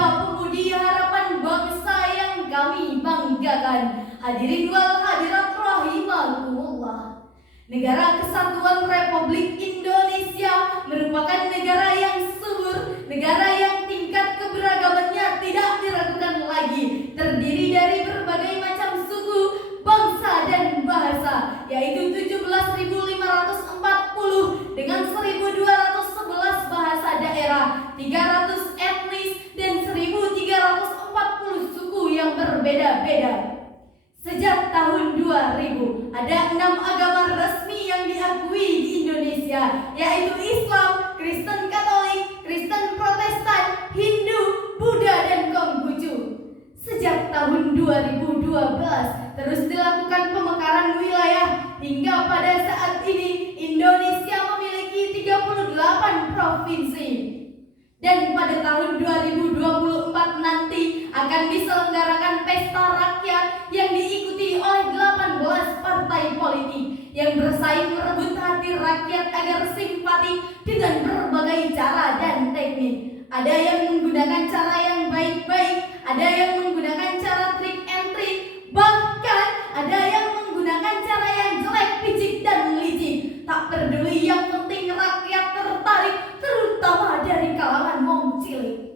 pemuda-pemudi harapan bangsa yang kami banggakan. Hadirin wal hadirat rahimakumullah. Negara Kesatuan Republik Indonesia merupakan negara yang subur, negara yang tingkat keberagamannya tidak diragukan lagi, terdiri dari berbagai macam suku, bangsa dan bahasa, yaitu 17.540 dengan 1.211 bahasa daerah, 300 etnis dan 1.340 suku yang berbeda-beda. Sejak tahun 2000, ada 6 agama resmi yang diakui di Indonesia, yaitu Islam, Kristen Katolik, Kristen Protestan, Hindu, Buddha, dan Konghucu. Sejak tahun 2012, terus dilakukan pemekaran wilayah, hingga pada saat ini Indonesia memiliki 38 provinsi. Dan pada tahun 2024 nanti akan diselenggarakan pesta rakyat yang diikuti oleh 18 partai politik yang bersaing merebut hati rakyat agar simpati dengan berbagai cara dan teknik. Ada yang menggunakan cara yang baik-baik, ada yang menggunakan cara trik and trick, bahkan ada yang menggunakan cara yang jelek, picik dan licik. Tak peduli, yang penting rakyat tertarik, terutama dari kalangan mong cilik.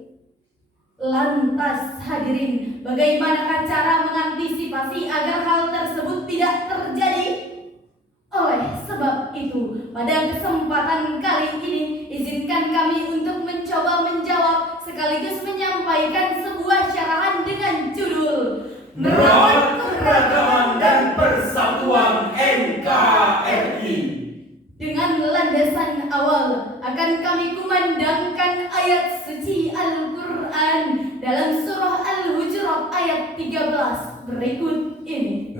Lantas hadirin, bagaimanakah cara mengantisipasi agar hal tersebut tidak terjadi? Oleh sebab itu, pada kesempatan kali ini, izinkan kami untuk mencoba menjawab sekaligus menyampaikan sebuah syarahan dengan judul Merawat Keragaman dan Persatuan NKRI. Dengan landasan awal akan kami kumandangkan ayat suci Al-Quran dalam surah Al-Hujurat ayat 13 berikut ini.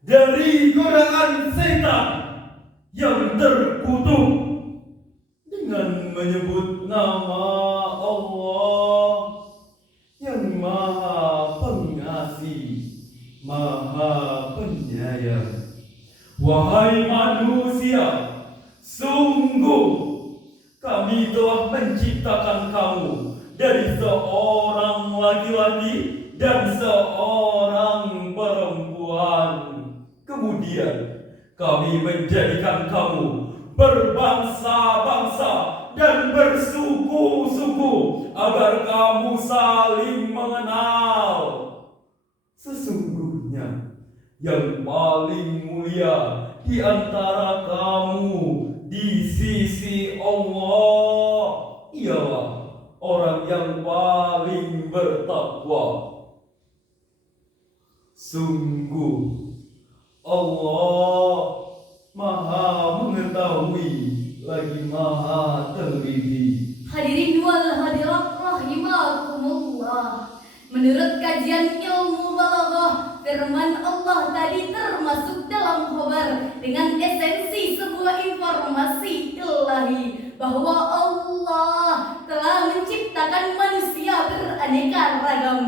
Dari godaan setan yang terkutuk dengan menyebut nama Allah yang Maha Pengasih, Maha Penyayang. saja. Wahai manusia, sungguh kami telah menciptakan kamu dari seorang laki-laki dan seorang perempuan. Kemudian kami menjadikan kamu berbangsa-bangsa dan bersuku-suku agar kamu saling mengenal. Sesungguhnya yang paling mulia di antara kamu di sisi Allah ialah orang yang paling bertakwa. Sungguh Allah Maha mengetahui lagi Maha teliti. Hadirin wal hadirat rahimakumullah. Menurut kajian ilmu balaghah, firman Allah tadi termasuk dalam khabar dengan esensi sebuah informasi ilahi bahwa Allah telah menciptakan manusia beraneka ragam.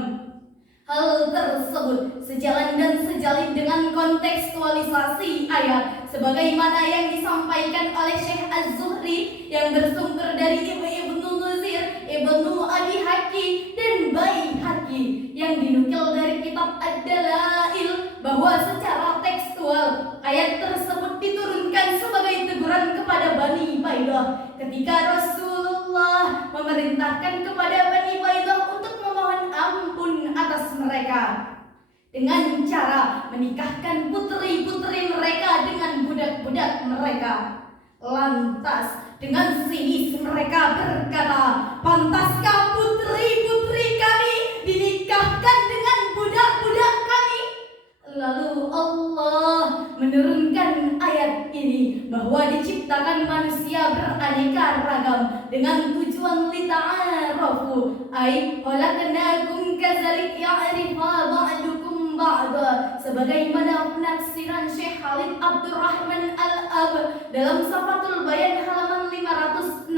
Hal tersebut sejalan dan sejalin dengan kontekstualisasi ayat sebagaimana yang disampaikan oleh Syekh Az-Zuhri yang bersumber dari Ibnu Nuzir, Ibnu Abi Hakim dan Baihaqi yang dinukil dari kitab Ad-Dalail bahwa secara tekstual ayat tersebut diturunkan sebagai teguran kepada Bani Baidah ketika Rasulullah memerintahkan kepada Bani Baidah untuk memohon ampun atas mereka dengan cara menikahkan putri-putri mereka dengan budak-budak mereka. Lantas dengan sinis mereka berkata, pantaskah putri-putri kami dinikahkan dengan budak-budak kami? Lalu Allah menurunkan ayat ini bahwa diciptakan manusia beraneka ragam dengan tujuan lita'arafu, ay khalaqnakum kadzalik ya'rifa ba'dukum ba'da, sebagaimana penafsiran Syekh Khalid Abdurrahman Al-Ab dalam Safatul Bayan halaman 516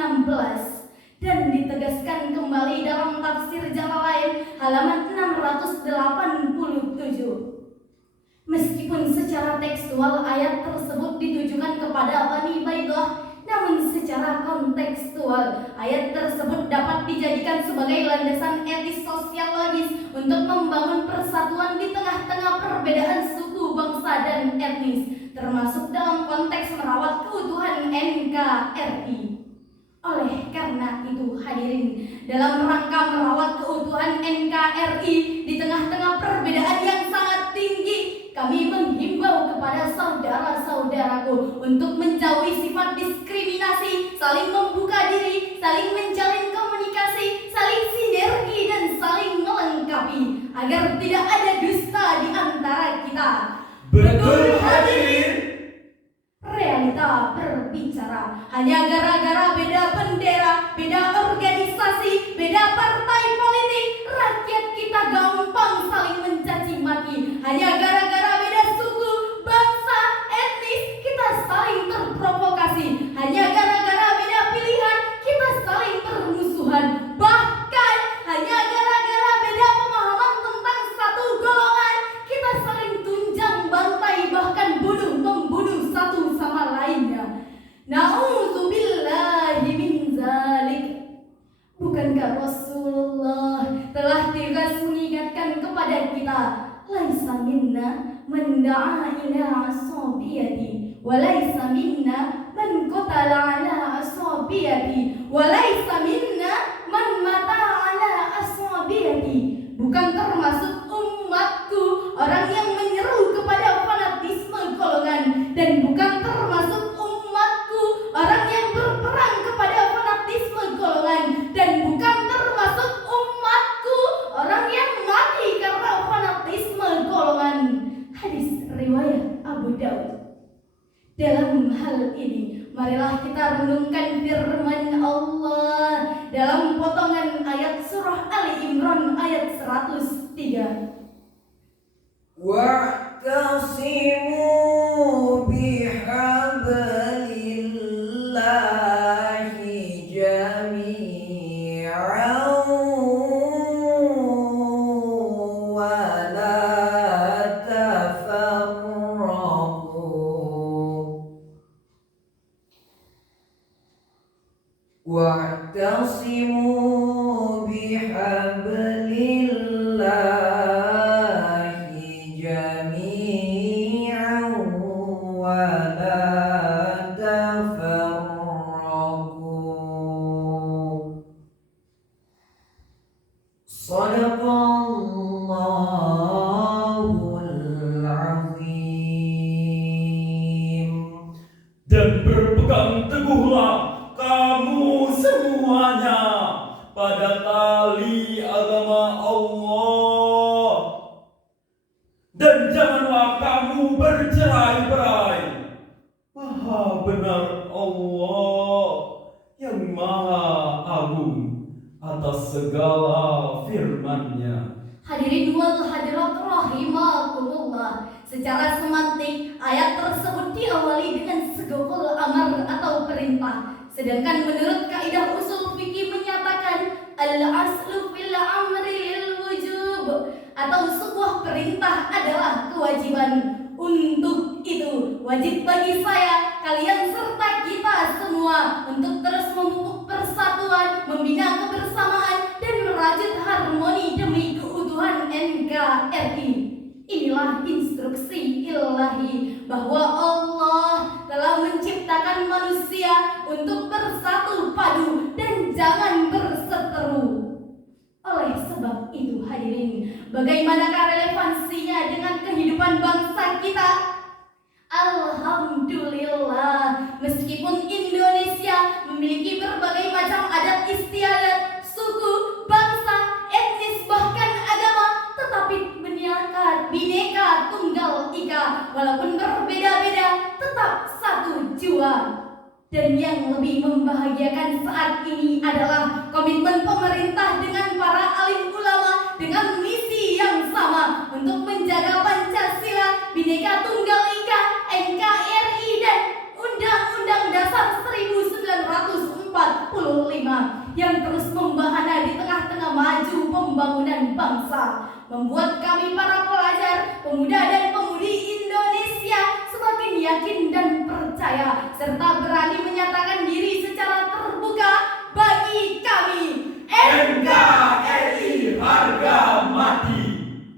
dan ditegaskan kembali dalam tafsir Jalalain halaman 687. Meskipun secara tekstual ayat tersebut ditujukan kepada Bani Baidah, namun secara kontekstual ayat tersebut dapat dijadikan sebagai landasan etis sosiologis untuk membangun persatuan di tengah-tengah perbedaan suku, bangsa, dan etnis, termasuk dalam konteks merawat keutuhan NKRI. Oleh karena itu hadirin, dalam rangka merawat keutuhan NKRI di tengah-tengah perbedaan yang sangat tinggi, kami menghimbau kepada saudara-saudaraku untuk menjauhi sifat diskriminasi, saling membuka diri, saling menjalin komunikasi, saling sinergi dan saling melengkapi agar tidak ada dusta di antara kita. Betul hadirin. Realita berbicara, hanya gara-gara beda bendera, beda organisasi, beda partai politik, rakyat kita gampang saling mencaci maki. Hanya gara-gara beda suku, bangsa, etnis, kita saling terprovokasi. Hanya gara-gara beda pilihan, kita saling bermusuhan. Bahkan hanya gara-gara beda pemahaman tentang satu golongan, kita saling tunjang bantai, bahkan bunuh-membunuh satu sama lainnya. Na'udzubillahi min zalik. Bukankah Rasulullah telah tegas mengingatkan kepada kita, laisa minna man da'a ila asabiyati wa laisa minna man qatala ala asabiyati wa laisa minna man mata ala asabiyati. Bukan termasuk umatku orang yang menyeru kepada fanatisme golongan, dan bukan termasuk umatku orang yang berperang kepada fanatisme golongan, dan bukan termasuk umatku orang yang mati karena fanatisme golongan. Hadis riwayat Abu Daud. Dalam hal ini, marilah kita renungkan firman Allah dalam potongan ayat surah Ali Imran ayat 103. Wa'tasimu bihablillahi jami'an wa la tafarraqu. واعتصموا بحبل الله جميعا ولا تفرقوا. صدق Allahul Azim. Dan berpegang teguhlah kamu semuanya pada tali agama Allah, dan janganlah kamu bercerai-berai. Maha benar Allah yang maha agung atas segala firman-Nya. Hadirin wal hadirat rahimakumullah. Secara semantik, ayat tersebut diawali dengan segopul amar atau perintah. Sedangkan menurut kaidah usul fikih menyatakan al-aslu fil amri lil wujub, atau sebuah perintah adalah kewajiban. Untuk itu, wajib bagi saya, kalian serta kita semua untuk terus memupuk persatuan, membina kebersamaan, dan merajut harmoni demi keutuhan NKRI. Inilah instruksi ilahi bahwa Allah telah menciptakan manusia untuk bersatu padu dan jangan berseteru. Oleh sebab itu hadirin, bagaimanakah relevansinya dengan kehidupan bangsa kita? Alhamdulillah, meskipun Indonesia memiliki berbagai macam adat istiadat, suku, bangsa, etnis, bahkan agama, tetapi bineka tunggal ika, walaupun berbeda-beda, tetap satu jua. Dan yang lebih membahagiakan saat ini adalah komitmen pemerintah dengan para alim ulama dengan misi yang sama untuk menjaga Pancasila, Bhinneka Tunggal Ika, NKRI, dan Undang-Undang Dasar 1945 yang terus membahana di tengah-tengah maju pembangunan bangsa, membuat kami para pelajar, pemuda dan pemudi Indonesia semakin yakin dan percaya serta berani menyatakan diri secara terbuka bagi kami NKRI harga mati.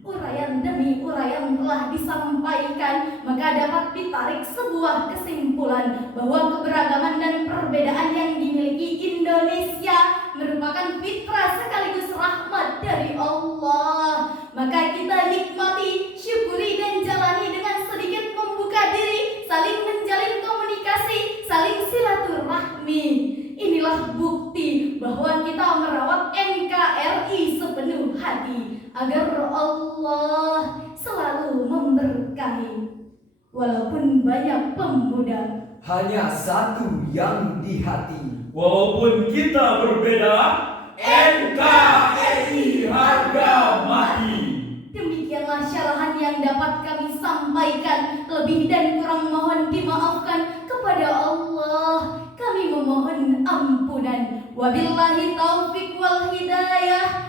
Uraian demi uraian telah disampaikan, maka dapat ditarik sebuah kesimpulan bahwa keberagaman dan perbedaan yang dimiliki Indonesia merupakan fitrah sekaligus rahmat dari Allah. Maka kita nikmati, syukuri, dan jalani dengan sedikit membuka diri, saling menjalin komunikasi, saling silaturahmi. Inilah bukti bahwa kita merawat NKRI sepenuh hati agar Allah selalu memberkahi. Walaupun banyak pemuda, Hanya satu yang di hati. Walaupun kita berbeda, NKRI harga mati. demikianlah syarahan yang dapat kami sampaikan. Lebih dan kurang mohon dimaafkan kepada Allah. Kami memohon ampunan. Wabillahi taufik wal hidayah.